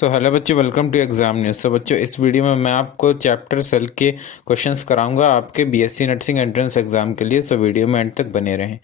So hello बच्चों, welcome to exam news. सो बच्चों, इस वीडियो में मैं आपको चैप्टर सेल के क्वेश्चंस कराऊंगा आपके बीएससी नर्सिंग एंट्रेंस एग्जाम के लिए। सो वीडियो में एंड तक बने रहें।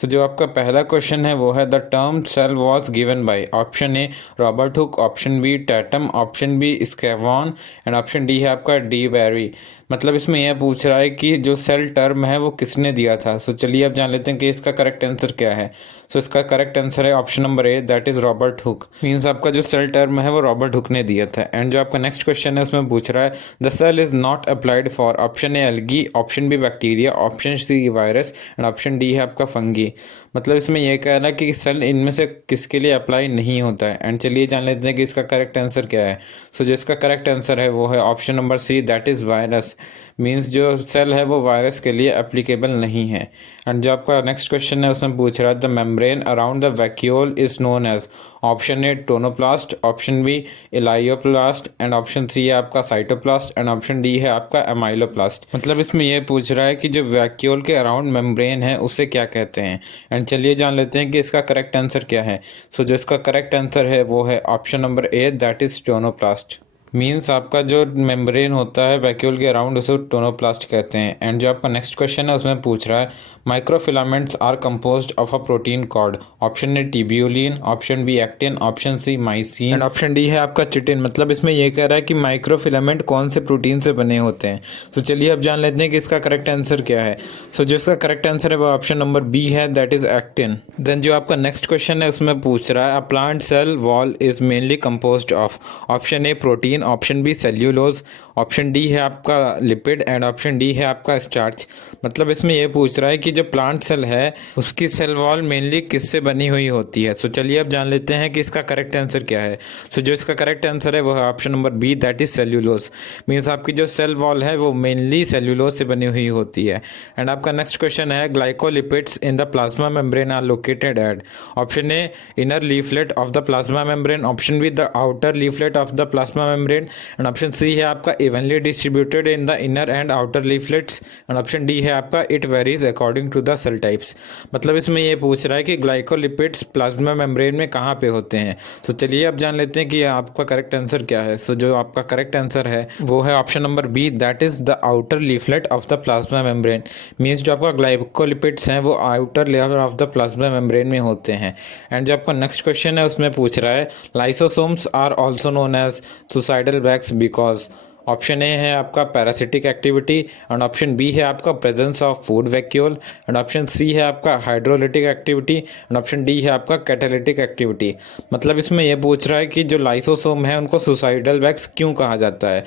सो जो आपका पहला क्वेश्चन है वो है the term cell was given by option A Robert Hooke, option B Tatum, option B Schwann and option D है आपका डी बैरी। मतलब इसमें यह पूछ रहा है कि जो सेल टर्म है वो किसने दिया था। सो चलिए अब जान लेते हैं कि इसका करेक्ट आंसर क्या है। सो इसका करेक्ट आंसर है option number A, that is Robert Hooke. Means आपका जो सेल टर्म है वो रॉबर्ट हुक ने दिया था। एंड जो आपका नेक्स्ट क्वेश्चन है उसमें पूछ रहा है the cell is not applied for option A algae, option B bacteria, option C virus and option D है आपका फंगी। मतलब इसमें यह कहना है कि सेल इनमें से किसके लिए अप्लाई नहीं होता है। एंड चलिए जान लेते हैं कि इसका करेक्ट आंसर क्या है। सो जो इसका करेक्ट आंसर है वो है option number C, that is virus. Means जो सेल है वो वायरस के लिए एप्लीकेबल नहीं है। एंड जो आपका नेक्स्ट क्वेश्चन है उसमें पूछ रहा है the membrane around the vacuole is known as option A tonoplast, option B elaioplast and option C है आपका साइटोप्लास्ट एंड ऑप्शन डी है आपका एमाइलोप्लास्ट। मतलब इसमें यह पूछ रहा है कि जो वैक्यूल के अराउंड मेम्ब्रेन है उसे क्या कहते हैं। एंड चलिए जान लेते हैं कि इसका करेक्ट आंसर क्या है। सो जो इसका करेक्ट आंसर है वो है option number A, that is tonoplast. Means आपका जो मेम्ब्रेन होता है वैक्यूल के अराउंड उसे टोनोप्लास्ट कहते हैं। एंड जो आपका नेक्स्ट क्वेश्चन है उसमें पूछ रहा है microfilaments are composed of a protein called option A tubulin, option B actin, option C myosin and option D है आपका चिटिन। मतलब इसमें यह कह रहा है कि माइक्रोफिलामेंट कौन से प्रोटीन से बने होते हैं। तो चलिए अब जान लेते हैं कि इसका करेक्ट आंसर क्या है। सो जो इसका करेक्ट आंसर है वो ऑप्शन नंबर बी है, दैट इज एक्टिन। देन जो आपका नेक्स्ट क्वेश्चन है उसमें पूछ रहा है a plant cell wall is mainly composed of option A protein, option B cellulose, option D है आपका लिपिड एंड ऑप्शन डी है आपका स्टार्च। मतलब इसमें यह पूछ रहा है कि जो प्लांट सेल है उसकी सेल वॉल मेनली किससे बनी हुई होती है। सो चलिए अब जान लेते हैं कि इसका करेक्ट आंसर क्या है। सो जो इसका करेक्ट आंसर है वो है option number B, that is cellulose. Means आपकी जो सेल वॉल है वो मेनली सेल्यूलोज से बनी हुई होती है। एंड आपका नेक्स्ट क्वेश्चन है glycolipids in the plasma membrane are located at option A inner leaflet of the plasma membrane, option B the outer leaflet of the plasma membrane and option C है आपका evenly distributed in the inner and outer leaflets and option D है आपका it varies according to the cell types. मतलब इसमें ये पूछ रहा है कि ग्लाइकोलिपिड्स प्लाज्मा मेम्ब्रेन में कहाँ पे होते हैं। तो चलिए अब जान लेते हैं कि आपका करेक्ट आंसर क्या है। सो जो आपका करेक्ट आंसर है वो है option number B, that is the outer leaflet of the plasma membrane. Means जो आपका ग्लाइकोलिपिड्स हैं वो outer layer of the plasma membrane में होते हैं। एंड जो आपका नेक्स्ट क्वेश्चन है उसमें पूछ रहा है lysosomes are also known as suicidal bags because option A है आपका parasitic activity and option B है आपका presence of food vacuole and option C है आपका hydrolytic activity and option D है आपका कैटालिटिक एक्टिविटी। मतलब इसमें यह पूछ रहा है कि जो लाइसोसोम है उनको सुसाइडल बैग्स क्यों कहा जाता है।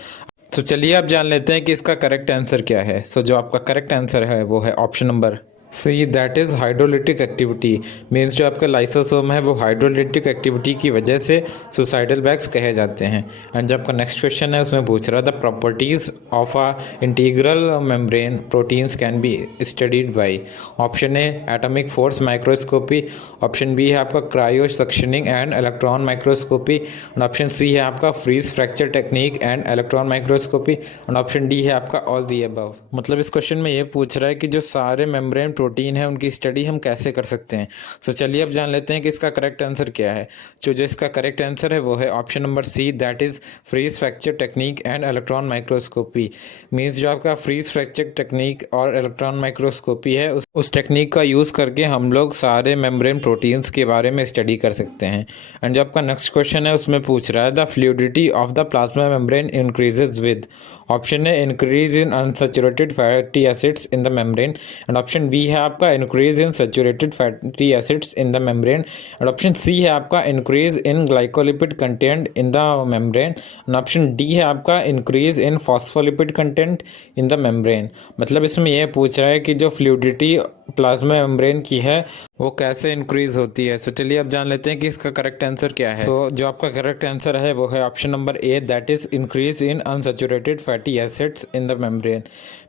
तो चलिए आप जान लेते हैं कि इसका करेक्ट आंसर क्या है। सो जो आपका करेक्ट आंसर है वो है option number C, that is hydrolytic activity. Means जो आपका लाइसोसोम है वो हाइड्रोलिटिक एक्टिविटी की वजह से सुसाइडल बैग्स कहे जाते हैं। एंड जो आपका नेक्स्ट क्वेश्चन है उसमें पूछ रहा है the properties of a integral membrane proteins can be studied by option A atomic force microscopy, option B है आपका cryo sectioning and electron microscopy and option C है आपका freeze fracture technique and electron microscopy and option D है आपका all the above. मतलब इस question में ये पूछ रहा है कि जो सारे मेम्ब्रेन प्रोटीन है उनकी स्टडी हम कैसे कर सकते हैं। तो चलिए अब जान लेते हैं कि इसका करेक्ट आंसर क्या है। जो इसका करेक्ट आंसर है वो है option number C, that is freeze fracture technique and electron microscopy. Means जो आपका फ्रीज फ्रैक्चर टेक्निक और इलेक्ट्रॉन माइक्रोस्कोपी है उस टेक्निक का यूज़ करके हम लोग सारे मेम्ब्रेन प्रोटीन्स के बारे में स्टडी कर सकते हैं। एंड जो आपका नेक्स्ट क्वेश्चन है उसमें पूछ रहा है the fluidity of the plasma membrane increases with option A increase in unsaturated fatty acids in the membrane and option B है आपका increase in saturated fatty acids in the membrane and option C है आपका increase in glycolipid content in the membrane and option D है आपका increase in phospholipid content in the membrane. मतलब इसमें यह पूछ रहा है कि जो फ्लूइडिटी प्लाज्मा मेम्ब्रेन की है वो कैसे इंक्रीज होती है। सो चलिए अब जान लेते हैं कि इसका करेक्ट आंसर क्या है। सो जो आपका करेक्ट आंसर है वो है option number A, that is increase in unsaturated fatty acids in the membrane.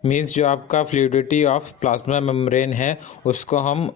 Means जो आपका फ्लूइडिटी ऑफ प्लाज्मा मेम्ब्रेन है उसको हम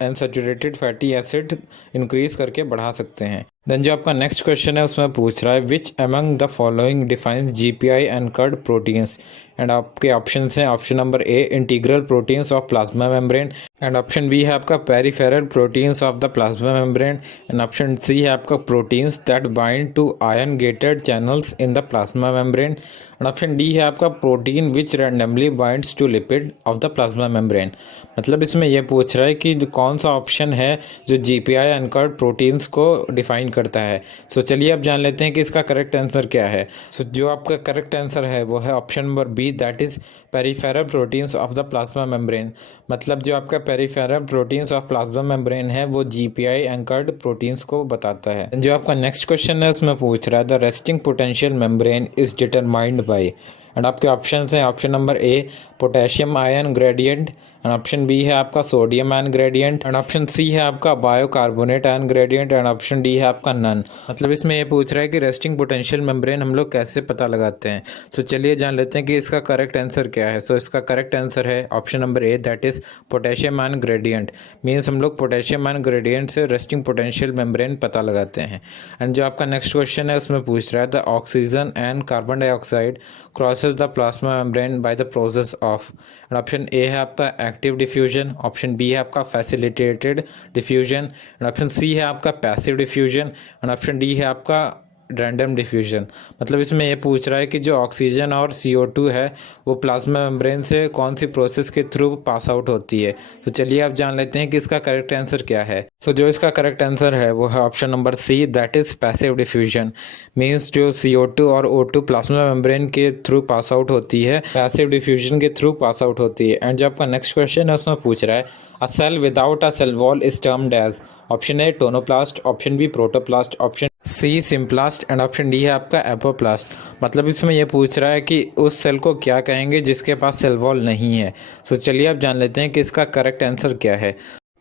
अनसैचुरेटेड फैटी एसिड इंक्रीज करके बढ़ा सकते हैं। देन जो आपका नेक्स्ट क्वेश्चन है उसमें पूछ रहा है which among the following defines GPI anchored proteins. And आपके ऑप्शन हैं option number A integral proteins of plasma membrane, and option B है आपका peripheral proteins of the plasma membrane, and option C है आपका proteins that bind to ion gated channels in the plasma membrane, and option D है आपका protein which randomly binds to lipid of the plasma membrane. मतलब इसमें यह पूछ रहा है कि कौन सा ऑप्शन है जो जीपीआई एंकर्ड प्रोटीन्स को डिफाइन करता है। सो चलिए अब जान लेते हैं कि इसका करेक्ट आंसर क्या है। सो जो आपका करेक्ट आंसर है वो है option number B, that is peripheral proteins of the plasma membrane. मतलब जो आपका peripheral proteins of plasma membrane है वो जीपीआई एंकर्ड प्रोटीन्स को बताता है। जो आपका नेक्स्ट क्वेश्चन है उसमें पूछ रहा है the resting potential membrane is determined by, and आपके ऑप्शन हैं option number A potassium ion gradient, and option B है आपका sodium ion gradient, and option C है आपका bicarbonate ion gradient, and option D है आपका नन। मतलब इसमें ये पूछ रहा है कि रेस्टिंग पोटेंशियल मेम्ब्रेन हम लोग कैसे पता लगाते हैं। सो चलिए जान लेते हैं कि इसका करेक्ट आंसर क्या है। सो इसका करेक्ट आंसर है option number A, that is potassium ion gradient. Means हम लोग पोटेशियम आयन ग्रेडियंट से रेस्टिंग पोटेंशियल मेम्ब्रेन पता लगाते हैं। एंड जो आपका नेक्स्ट क्वेश्चन है उसमें पूछ रहा है the oxygen and carbon dioxide crosses the plasma membrane by the process of, and option A है आपका एक्टिव डिफ्यूजन, ऑप्शन बी है आपका facilitated diffusion, and option C है आपका passive diffusion, and option D है आपका रैंडम डिफ्यूजन। मतलब इसमें ये पूछ रहा है कि जो ऑक्सीजन और CO2 है वो प्लाज्मा मेम्ब्रेन से कौन सी प्रोसेस के थ्रू पास आउट होती है। तो चलिए आप जान लेते हैं कि इसका करेक्ट आंसर क्या है। सो जो इसका करेक्ट आंसर है वो है option number C, that is passive diffusion. Means जो CO2 और O2 प्लाज्मा मेम्ब्रेन के थ्रू पास आउट होती है, पैसिव डिफ्यूजन के थ्रू पास आउट होती है। एंड जो आपका नेक्स्ट क्वेश्चन है उसमें पूछ रहा है a cell without a cell wall is termed as, option A tonoplast, option B protoplast, option C symplast, and option D है आपका एपोप्लास्ट। मतलब इसमें यह पूछ रहा है कि उस सेल को क्या कहेंगे जिसके पास सेल वॉल नहीं है। सो चलिए आप जान लेते हैं कि इसका करेक्ट आंसर क्या है।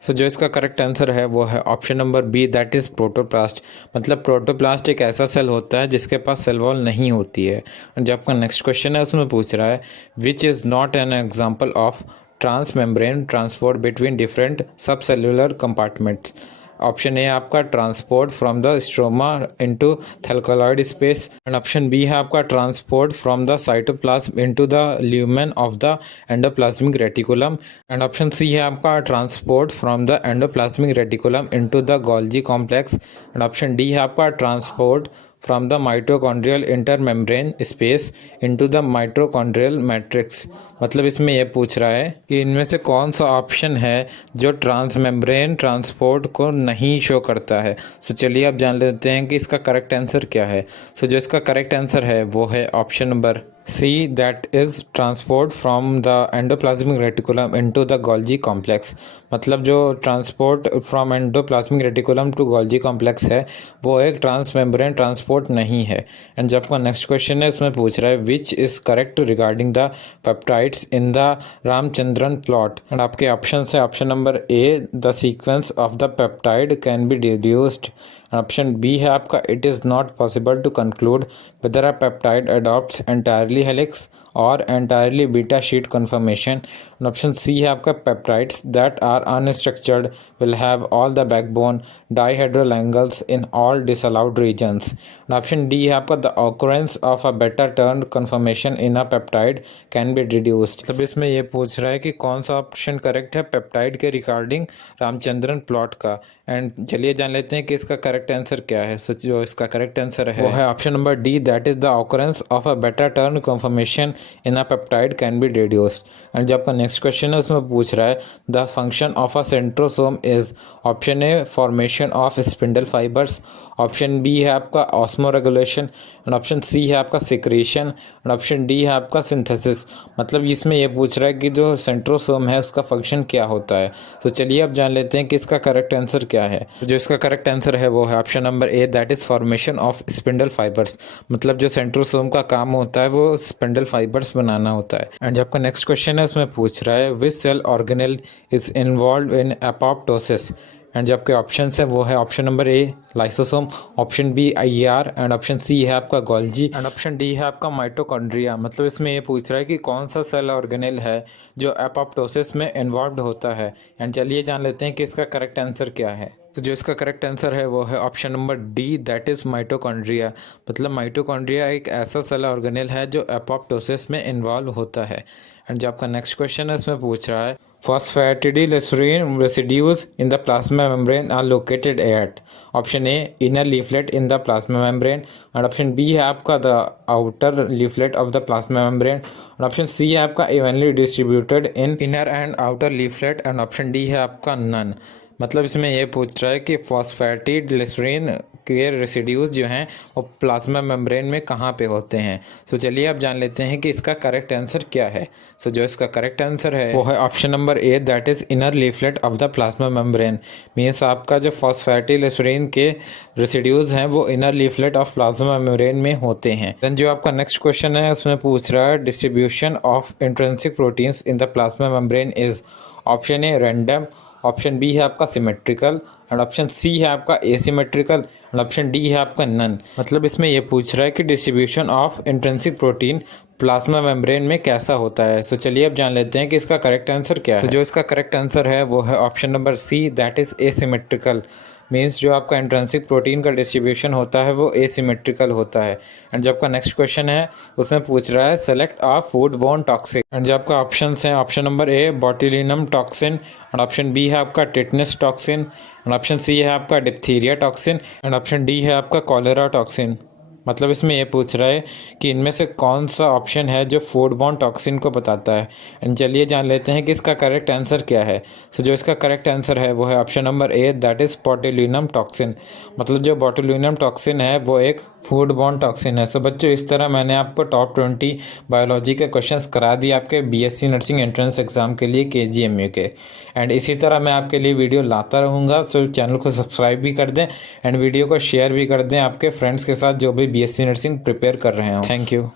सो जो इसका करेक्ट आंसर है वो है option number B, that is protoplast. मतलब प्रोटोप्लास्ट एक ऐसा सेल होता है जिसके पास सेल वॉल नहीं होती है। जो आपका नेक्स्ट क्वेश्चन है उसमें पूछ रहा है which is not an example of transmembrane transport between different subcellular compartments. Option A आपका transport from the stroma into thylakoid space, and option B है आपका transport from the cytoplasm into the lumen of the endoplasmic reticulum, and option C है आपका transport from the endoplasmic reticulum into the Golgi complex, and option D है आपका transport from the mitochondrial intermembrane space into the mitochondrial matrix. मतलब इसमें यह पूछ रहा है कि इनमें से कौन सा ऑप्शन है जो ट्रांसमेम्ब्रेन ट्रांसपोर्ट को नहीं शो करता है। सो चलिए आप जान लेते हैं कि इसका करेक्ट आंसर क्या है। सो जो इसका करेक्ट आंसर है वो है option number C, that is transport from the endoplasmic reticulum into the Golgi complex. मतलब जो transport from endoplasmic reticulum to Golgi complex है वो एक ट्रांसमेम्ब्रेन ट्रांसपोर्ट नहीं है। एंड जब आपका नेक्स्ट क्वेश्चन है उसमें पूछ रहा है which is correct regarding the peptides in the Ramachandran plot, and आपके ऑप्शन है option number A the sequence of the peptide can be deduced, option B है आपका it is not possible to conclude whether a peptide adopts entirely helix or entirely beta sheet conformation, and option C है आपका peptides that are unstructured will have all the backbone dihedral angles in all disallowed regions, and option D है आपका the occurrence of a beta turn conformation in a peptide can be reduced। तब इसमें ये पूछ रहा है कि कौन सा ऑप्शन करेक्ट है पेप्टाइड के रिगार्डिंग रामचंद्रन प्लॉट का। एंड चलिए जान लेते हैं कि इसका करेक्ट आंसर क्या है। सो जो इसका करेक्ट आंसर है वो है option number D, that is the occurrence of a beta turn conformation in a peptide can be reduced. And जो आपका नेक्स्ट क्वेश्चन है उसमें पूछ रहा है the function of a centrosome is, option A formation of spindle fibres, option B है आपका osmoregulation, and option C है आपका सिक्रेशन, एंड ऑप्शन डी है आपका सिंथेसिस। मतलब इसमें यह पूछ रहा है कि जो सेंट्रोसोम है उसका फंक्शन क्या होता है। तो चलिए अब जान लेते हैं कि इसका करेक्ट आंसर क्या है। जो इसका करेक्ट आंसर है वो है option number A, that is formation of spindle fibres. मतलब जो सेंट्रोसोम का काम होता है वो स्पिंडल फाइबर्स बनाना होता है। एंड जो आपका नेक्स्ट क्वेश्चन है उसमें पूछ रहा है which cell organelle is involve in apoptosis, and जो आपके ऑप्शन है वो है option number A lysosome, option B ER and option C है आपका गोल्जी एंड ऑप्शन डी है आपका माइटोकॉन्ड्रिया। मतलब इसमें ये पूछ रहा है कि कौन सा सेल ऑर्गेनेल है जो एपोप्टोसिस में इन्वॉल्व होता है। एंड चलिए जान लेते हैं कि इसका करेक्ट आंसर क्या है। तो जो इसका करेक्ट आंसर है वो है option number D, that is mitochondria. मतलब माइटोकॉन्ड्रिया एक ऐसा सेल ऑर्गेनेल है जो एपोप्टोसिस में इन्वॉल्व होता है। एंड जो आपका नेक्स्ट क्वेश्चन है उसमें पूछ रहा है phosphatidylserine residues in the plasma membrane are located at option A inner leaflet in the plasma membrane and option B है आपका the outer leaflet of the plasma membrane और ऑप्शन सी है आपका evenly distributed in inner and outer leaflet and option D है आपका none। मतलब इसमें ये पूछ रहा है कि फॉस्फेटिडिलिसरीन के रेसिड्यूज जो हैं वो प्लाज्मा मेम्ब्रेन में कहाँ पे होते हैं। तो चलिए अब जान लेते हैं कि इसका करेक्ट आंसर क्या है। सो जो इसका करेक्ट आंसर है वो है option number A, that is inner leaflet of the plasma membrane. Means आपका जो फॉस्फेटिडिलिसरीन के रेसिड्यूज हैं वो inner leaflet of plasma membrane में होते हैं। देन जो आपका नेक्स्ट क्वेश्चन है उसमें पूछ रहा है distribution of intrinsic proteins in the plasma membrane is option A random, option B है आपका सिमेट्रिकल एंड ऑप्शन सी है आपका एसिमेट्रिकल एंड ऑप्शन डी है आपका नन। मतलब इसमें ये पूछ रहा है कि distribution of intrinsic protein plasma membrane में कैसा होता है। सो चलिए अब जान लेते हैं कि इसका करेक्ट आंसर क्या है। तो जो इसका करेक्ट आंसर है वो है option number C, that is asymmetrical. Means जो आपका इंट्रिंसिक प्रोटीन का डिस्ट्रीब्यूशन होता है वो एसिमेट्रिकल होता है। एंड जो आपका नेक्स्ट क्वेश्चन है उसमें पूछ रहा है select a food borne toxic. And जो आपका ऑप्शन है option number A botulinum toxin and option B है आपका tetanus toxin and option C है आपका diphtheria toxin and option D है आपका कॉलेरा टॉक्सिन। मतलब इसमें ये पूछ रहा है कि इनमें से कौन सा ऑप्शन है जो फूड बॉर्न टॉक्सिन को बताता है। एंड चलिए जान लेते हैं कि इसका करेक्ट आंसर क्या है। सो जो इसका करेक्ट आंसर है वो है option number A, that is botulinum toxin. मतलब जो बॉtulinum टॉक्सिन है वो एक फूड बॉर्न टॉक्सिन है। सो बच्चों इस तरह मैंने आपको टॉप 20 बायोलॉजी के क्वेश्चंस करा दिए आपके बीएससी नर्सिंग एंट्रेंस एग्जाम के लिए केजीएमयू के। एंड इसी तरह मैं आपके लिए वीडियो लाता रहूँगा। सो चैनल को सब्सक्राइब भी कर दें एंड वीडियो को शेयर भी कर दें आपके फ्रेंड्स के साथ जो भी बीएससी नर्सिंग प्रिपेयर कर रहे हो। Thank you.